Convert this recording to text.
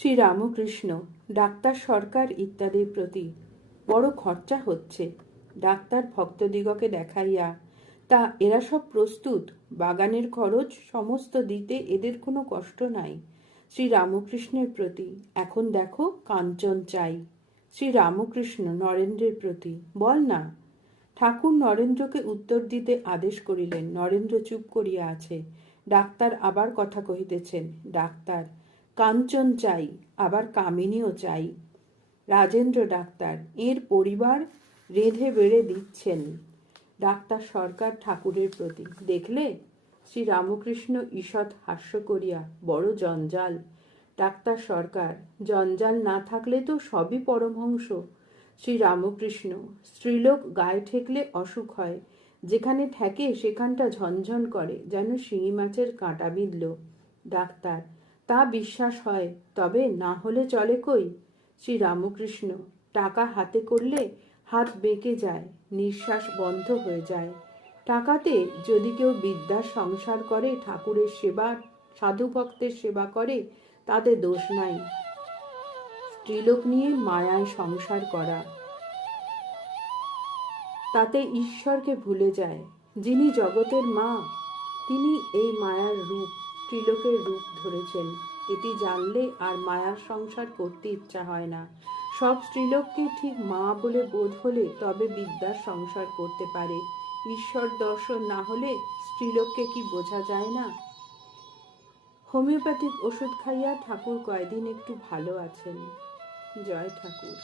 Sri Ramakrishna, doctor সরকার ইত্যাদির প্রতি বড় খরচা হচ্ছে। ডাক্তার ভক্তদিগকে দেখাইয়া তা এরা সব প্রস্তুত, বাগানের খরচ সমস্ত দিতে এদের কোনো কষ্ট নাই। শ্রীরামকৃষ্ণের প্রতি এখন দেখো কাঞ্চন চাই। শ্রীরামকৃষ্ণ নরেন্দ্রের প্রতি, বল না। ঠাকুর নরেন্দ্রকে উত্তর দিতে আদেশ করিলেন। নরেন্দ্র চুপ করিয়া আছে। ডাক্তার আবার কথা কহিতেছেন। ডাক্তার, কাঞ্চন চাই, আবার কামিনীও চাই। রাজেন্দ্র ডাক্তার, এর পরিবার রেঁধে বেড়ে দিচ্ছেন। ডাক্তার সরকার ঠাকুরের প্রতি, দেখলে? শ্রীরামকৃষ্ণ ঈষৎ হাস্য করিয়া, বড় জঞ্জাল। ডাক্তার সরকার, জঞ্জাল না থাকলে তো সবই পরমহংস। শ্রীরামকৃষ্ণ, স্ত্রীলোক গায়ে ঠেকলে অসুখ হয়, যেখানে ঠেকে সেখানটা ঝনঝন করে, যেন শিঙি মাছের কাঁটা বিঁধল। ডাক্তার, তা বিশ্বাস হয়, তবে না হলে চলে কই? শ্রীরামকৃষ্ণ, টাকা হাতে করলে হাত বেঁকে যায়, নিঃশ্বাস বন্ধ হয়ে যায়। টাকাতে যদি কেউ বিদ্যার সংসার করে, ঠাকুরের সেবা, সাধু ভক্তের সেবা করে, তাতে দোষ নাই। স্ত্রীলোক নিয়ে মায়ায় সংসার করা, তাতে ঈশ্বরকে ভুলে যায়। যিনি জগতের মা, তিনি এই মায়ার রূপ, স্ত্রীলোকের রূপ ধরেছেন। এটি জানলে আর মায়ার সংসার করতে ইচ্ছা হয় না। সব স্ত্রীলোককে ঠিক মা বলে বোধ হলে তবে বিদ্যার সংসার করতে পারে। ঈশ্বর দর্শন না হলে স্ত্রীলোককে কি বোঝা যায় না? হোমিওপ্যাথিক ওষুধ খাইয়া ঠাকুর কয়দিন একটু ভালো আছেন। জয় ঠাকুর।